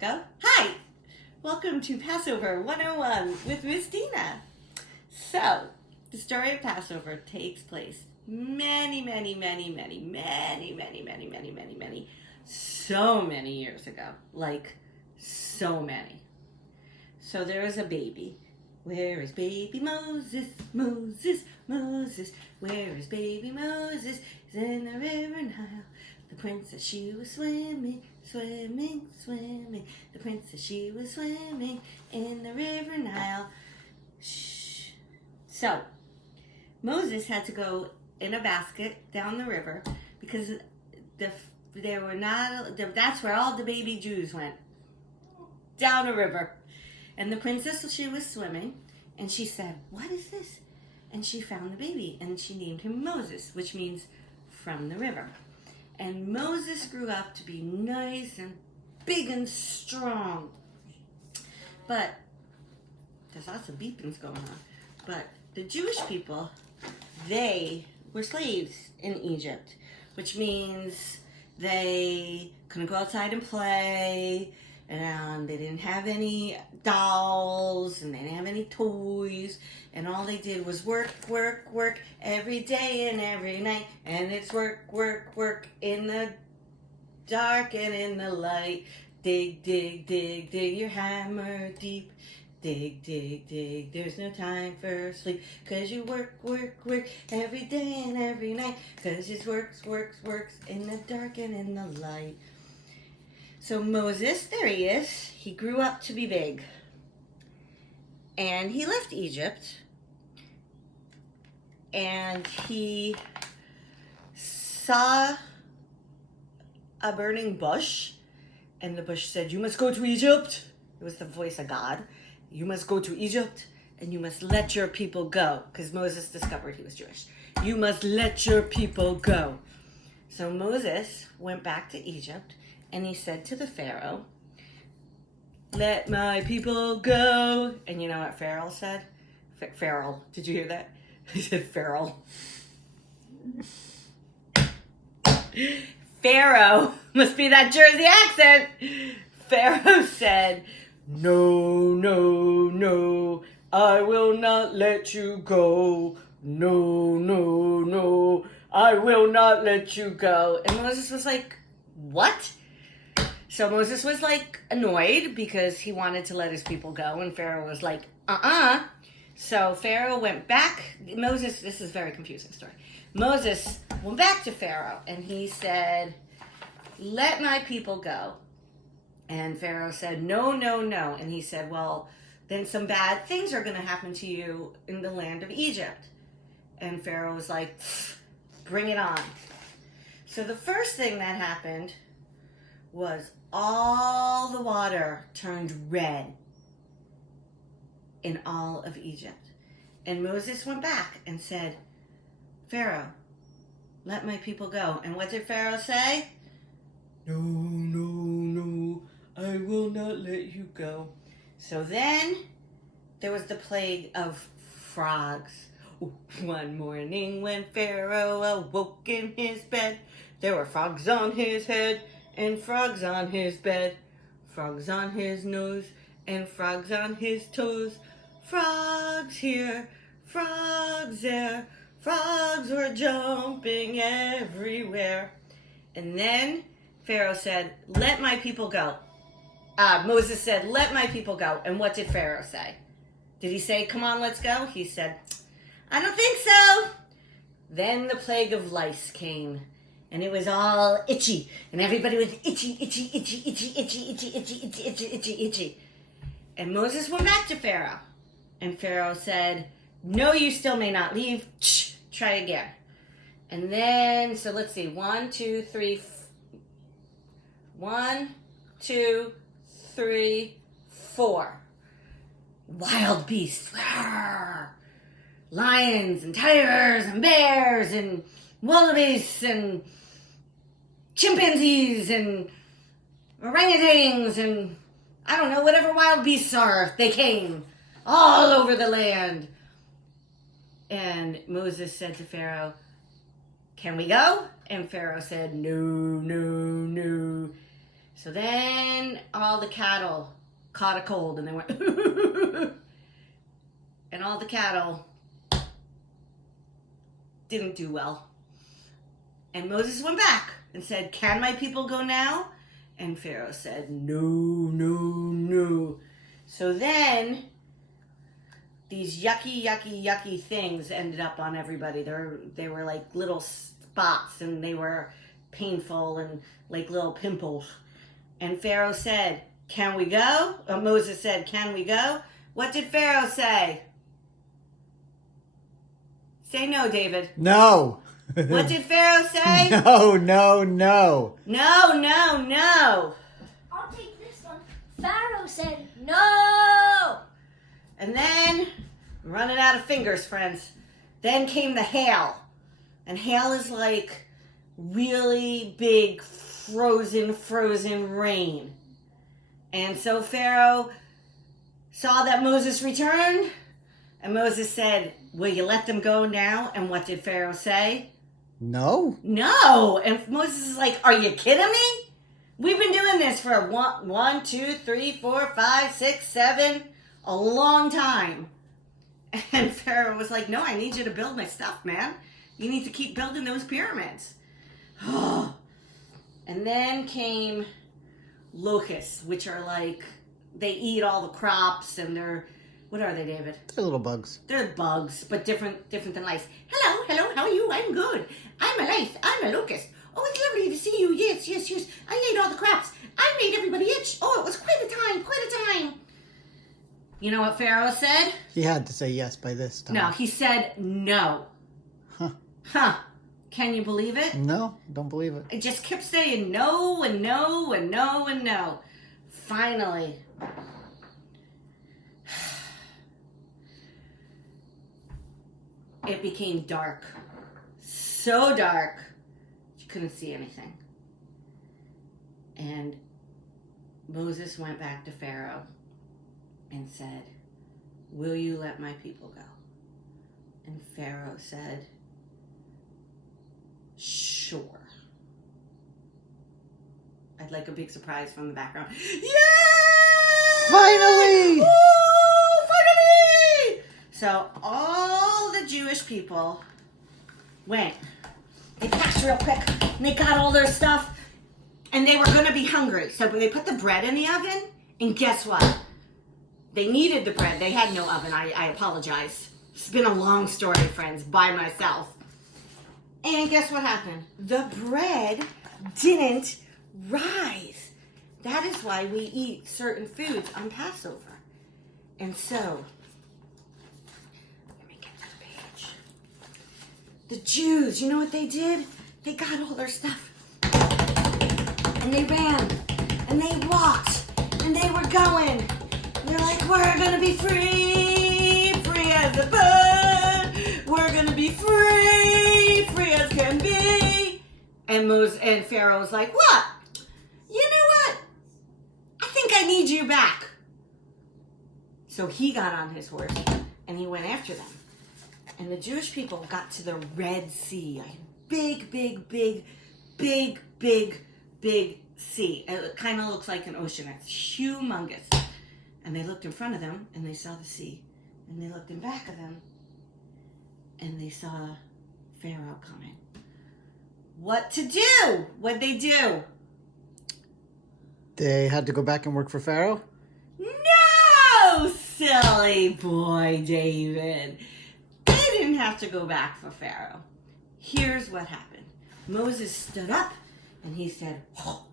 Go. Hi! Welcome to Passover 101 with Miss Deena. So, the story of Passover takes place so many years ago. Like, so many. So there was a baby. Where is baby Moses? Moses, Moses. Where is baby Moses? He's in the river Nile. The princess, she was swimming, swimming, swimming. The princess, she was swimming in the river Nile. Shh. So, Moses had to go in a basket down the river because that's where all the baby Jews went. Down a river. And the princess, she was swimming, and she said, "What is this?" And she found the baby, and she named him Moses, which means from the river. And Moses grew up to be nice and big and strong. But there's lots of beepings going on. But the Jewish people, they were slaves in Egypt, which means they couldn't go outside and play, and they didn't have any dolls, and they didn't have any toys, and all they did was work, work, work every day and every night, and it's work, work, work in the dark and in the light. Dig, dig, dig, dig your hammer deep. Dig, dig, dig, there's no time for sleep, 'cause you work, work, work every day and every night, 'cause it works, works, works in the dark and in the light. So Moses, there he is, he grew up to be big. And he left Egypt, and he saw a burning bush, and the bush said, "You must go to Egypt." It was the voice of God. "You must go to Egypt, and you must let your people go," because Moses discovered he was Jewish. "You must let your people go." So Moses went back to Egypt, and he said to the Pharaoh, "Let my people go." And you know what Pharaoh said? Pharaoh, did you hear that? He said Pharaoh. Pharaoh, must be that Jersey accent. Pharaoh said, "No, no, no, I will not let you go. No, no, no, I will not let you go." And Moses was like, "What?" So Moses was like annoyed because he wanted to let his people go, and Pharaoh was like, So Pharaoh went back. Moses, this is a very confusing story. Moses went back to Pharaoh, and he said, "Let my people go." And Pharaoh said, "No, no, no." And he said, "Well, then some bad things are going to happen to you in the land of Egypt." And Pharaoh was like, "Bring it on." So the first thing that happened was all the water turned red in all of Egypt. And Moses went back and said, "Pharaoh, let my people go." And what did Pharaoh say? "No, no, no, I will not let you go." So then there was the plague of frogs. One morning when Pharaoh awoke in his bed, there were frogs on his head and frogs on his bed, frogs on his nose and frogs on his toes. Frogs here, frogs there, frogs were jumping everywhere. And then Pharaoh said, "Let my people go." Moses said, "Let my people go." And what did Pharaoh say? Did he say, "Come on, let's go"? He said, "I don't think so." Then the plague of lice came, and it was all itchy, and everybody was itchy, itchy, itchy, itchy, itchy, itchy, itchy, itchy, itchy, itchy, itchy. And Moses went back to Pharaoh, and Pharaoh said, "No, you still may not leave. Try again." And then, so let's see, 1, 2, 3, 1, 2, 3, 4. Wild beasts. Lions and tigers and bears and wallabies and chimpanzees and orangutans and I don't know, whatever wild beasts are, they came all over the land. And Moses said to Pharaoh, "Can we go?" And Pharaoh said, "No, no, no." So then all the cattle caught a cold and they went, and all the cattle didn't do well. And Moses went back and said, can my people go now? And Pharaoh said, no, no, no. So then these yucky things ended up on everybody. They were like little spots and they were painful and like little pimples. And Pharaoh said, can we go? Moses said, can we go? What did Pharaoh say? Say no, David. No. What did Pharaoh say? No, no, no. No, no, no. I'll take this one. Pharaoh said no. And then, I'm running out of fingers, friends. Then came the hail. And hail is like really big frozen rain. And so Pharaoh saw that Moses returned. And Moses said, will you let them go now? And what did Pharaoh say? No. No. And Moses is like, are you kidding me? We've been doing this for 1, 2, 3, 4, 5, 6, 7, a long time. And Pharaoh was like, no, I need you to build my stuff, man. You need to keep building those pyramids. And then came locusts, which are like, they eat all the crops and they're, what are they, David? They're little bugs. They're bugs, but different than lice. Hello, how are you? I'm good. I'm a lice. I'm a locust. Oh, it's lovely to see you. Yes. I ate all the crops. I made everybody itch. Oh, it was quite a time. You know what Pharaoh said? He had to say yes by this time. No, he said no. Huh. Can you believe it? No, don't believe it. It just kept saying no and no and no and no. Finally, it became dark. So dark, you couldn't see anything. And Moses went back to Pharaoh and said, will you let my people go? And Pharaoh said, sure. I'd like a big surprise from the background. Yeah! Finally! Woo! Finally! So all the Jewish people went. They packed real quick. And they got all their stuff. And they were going to be hungry. So they put the bread in the oven. And guess what? They needed the bread. They had no oven. I apologize. It's been a long story, friends, by myself. And guess what happened? The bread didn't rise. That is why we eat certain foods on Passover. And so, let me get that page. The Jews, you know what they did? They got all their stuff. And they ran. And they walked. And they were going. And they're like, we're going to be free. Free as a bird. We're going to be free. Free as can be. And Moses and Pharaoh was like, what? You know what? I think I need you back. So he got on his horse and he went after them. And the Jewish people got to the Red Sea. A big sea. It kind of looks like an ocean. It's humongous. And they looked in front of them and they saw the sea. And they looked in back of them and they saw Pharaoh coming. What to do? What'd they do? They had to go back and work for Pharaoh? No, silly boy, David. They didn't have to go back for Pharaoh. Here's what happened. Moses stood up and he said, oh.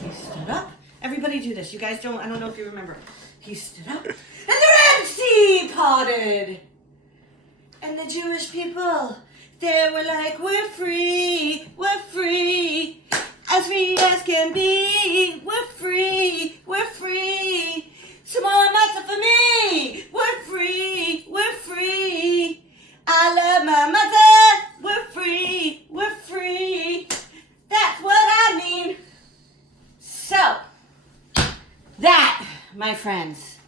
He stood up. Everybody do this. You guys don't, I don't know if you remember. He stood up and the Red Sea parted. And the Jewish people, they were like, we're free as can be, we're free, some more matzah for me, we're free, I love my mother, we're free, that's what I mean. So, that, my friends,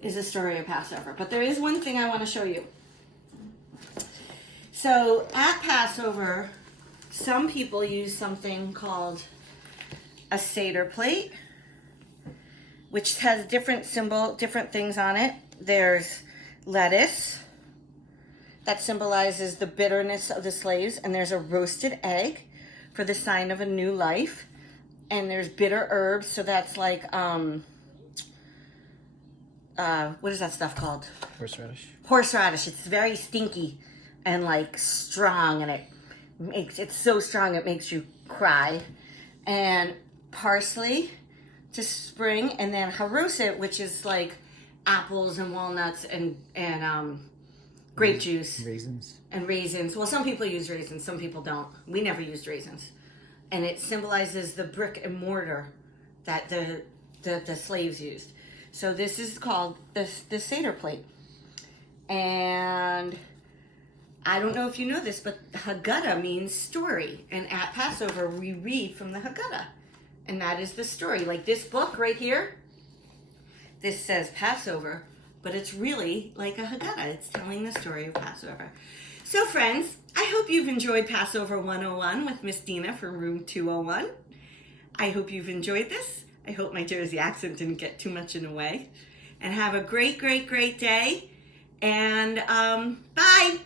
is the story of Passover. But there is one thing I want to show you. So at Passover, some people use something called a Seder plate, which has different things on it. There's lettuce that symbolizes the bitterness of the slaves, and there's a roasted egg for the sign of a new life, and there's bitter herbs, so that's like what is that stuff called? Horseradish. Horseradish. It's very stinky and like strong, and it's so strong it makes you cry. And parsley to spring, and then haroset, which is like apples and walnuts and grape juice. Raisins. And raisins. Well, some people use raisins, some people don't. We never used raisins. And it symbolizes the brick and mortar that the slaves used. So this is called the Seder plate. And I don't know if you know this, but Haggadah means story. And at Passover, we read from the Haggadah. And that is the story. Like this book right here, this says Passover, but it's really like a Haggadah. It's telling the story of Passover. So friends, I hope you've enjoyed Passover 101 with Miss Deena from room 201. I hope you've enjoyed this. I hope my Jersey accent didn't get too much in the way. And have a great, great, great day. And bye.